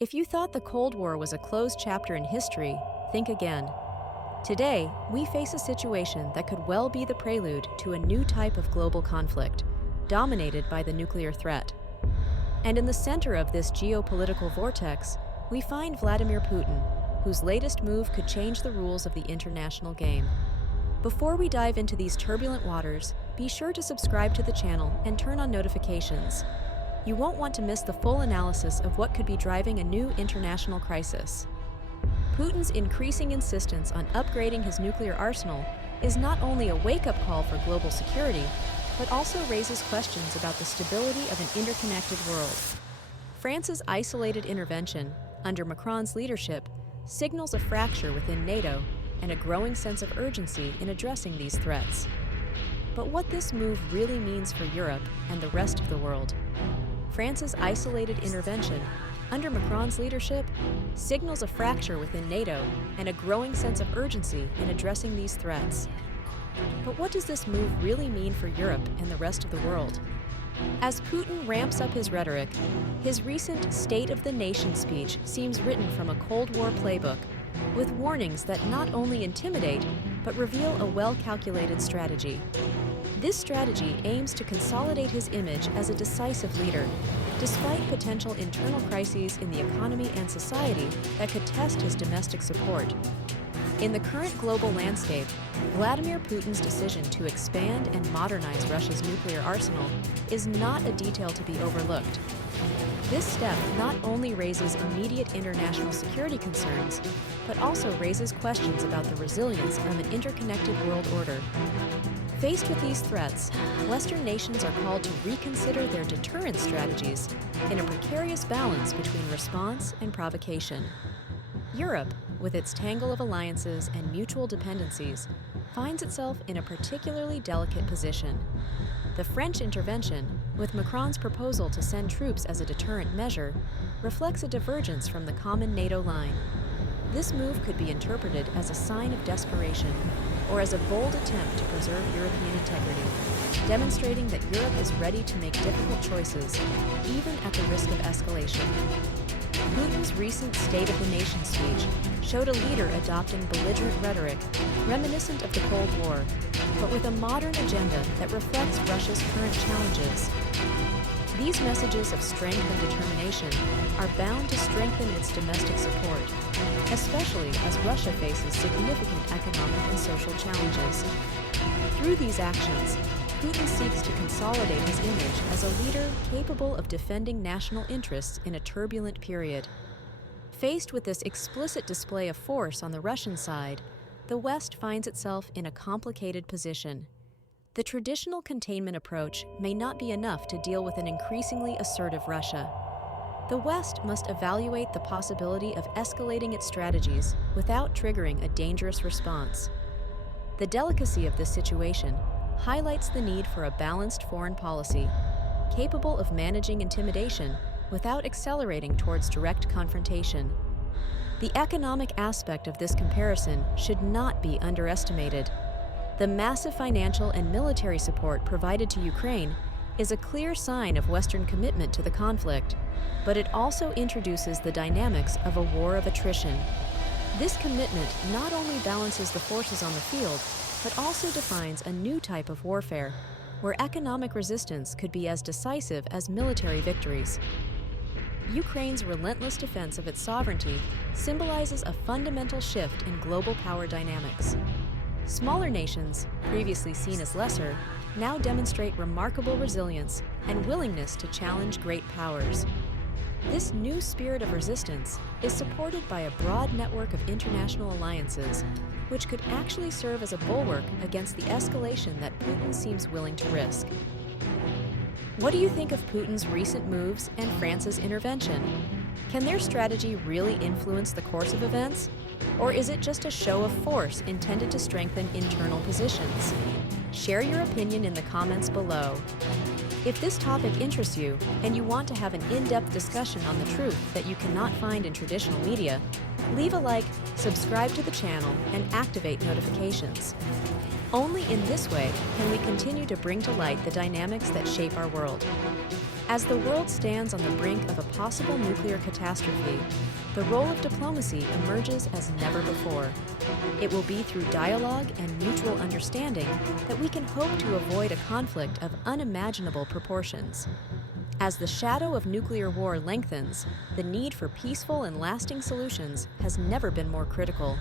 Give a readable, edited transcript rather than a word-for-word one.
If you thought the Cold War was a closed chapter in history, think again. Today, we face a situation that could well be the prelude to a new type of global conflict, dominated by the nuclear threat. And in the center of this geopolitical vortex, we find Vladimir Putin, whose latest move could change the rules of the international game. Before we dive into these turbulent waters, be sure to subscribe to the channel and turn on notifications. You won't want to miss the full analysis of what could be driving a new international crisis. Putin's increasing insistence on upgrading his nuclear arsenal is not only a wake-up call for global security, but also raises questions about the stability of an interconnected world. France's isolated intervention, under Macron's leadership, signals a fracture within NATO and a growing sense of urgency in addressing these threats. But what this move really means for Europe and the rest of the world. France's isolated intervention, under Macron's leadership, signals a fracture within NATO and a growing sense of urgency in addressing these threats. But what does this move really mean for Europe and the rest of the world? As Putin ramps up his rhetoric, his recent State of the Nation speech seems written from a Cold War playbook, with warnings that not only intimidate, but reveal a well-calculated strategy. This strategy aims to consolidate his image as a decisive leader, despite potential internal crises in the economy and society that could test his domestic support. In the current global landscape, Vladimir Putin's decision to expand and modernize Russia's nuclear arsenal is not a detail to be overlooked. This step not only raises immediate international security concerns, but also raises questions about the resilience of an interconnected world order. Faced with these threats, Western nations are called to reconsider their deterrence strategies in a precarious balance between response and provocation. Europe, with its tangle of alliances and mutual dependencies, finds itself in a particularly delicate position. The French intervention, with Macron's proposal to send troops as a deterrent measure, reflects a divergence from the common NATO line. This move could be interpreted as a sign of desperation or as a bold attempt to preserve European integrity, demonstrating that Europe is ready to make difficult choices, even at the risk of escalation. Putin's recent State of the Nation speech showed a leader adopting belligerent rhetoric, reminiscent of the Cold War, but with a modern agenda that reflects Russia's current challenges. These messages of strength and determination are bound to strengthen its domestic support, especially as Russia faces significant economic and social challenges. Through these actions, Putin seeks to consolidate his image as a leader capable of defending national interests in a turbulent period. Faced with this explicit display of force on the Russian side, the West finds itself in a complicated position. The traditional containment approach may not be enough to deal with an increasingly assertive Russia. The West must evaluate the possibility of escalating its strategies without triggering a dangerous response. The delicacy of this situation highlights the need for a balanced foreign policy, capable of managing intimidation without accelerating towards direct confrontation. The economic aspect of this comparison should not be underestimated. The massive financial and military support provided to Ukraine is a clear sign of Western commitment to the conflict, but it also introduces the dynamics of a war of attrition. This commitment not only balances the forces on the field, but also defines a new type of warfare, where economic resistance could be as decisive as military victories. Ukraine's relentless defense of its sovereignty symbolizes a fundamental shift in global power dynamics. Smaller nations, previously seen as lesser, now demonstrate remarkable resilience and willingness to challenge great powers. This new spirit of resistance is supported by a broad network of international alliances, which could actually serve as a bulwark against the escalation that Putin seems willing to risk. What do you think of Putin's recent moves and France's intervention? Can their strategy really influence the course of events? Or is it just a show of force intended to strengthen internal positions? Share your opinion in the comments below. If this topic interests you and you want to have an in-depth discussion on the truth that you cannot find in traditional media, leave a like, subscribe to the channel, and activate notifications. Only in this way can we continue to bring to light the dynamics that shape our world. As the world stands on the brink of a possible nuclear catastrophe, the role of diplomacy emerges as never before. It will be through dialogue and mutual understanding that we can hope to avoid a conflict of unimaginable proportions. As the shadow of nuclear war lengthens, the need for peaceful and lasting solutions has never been more critical.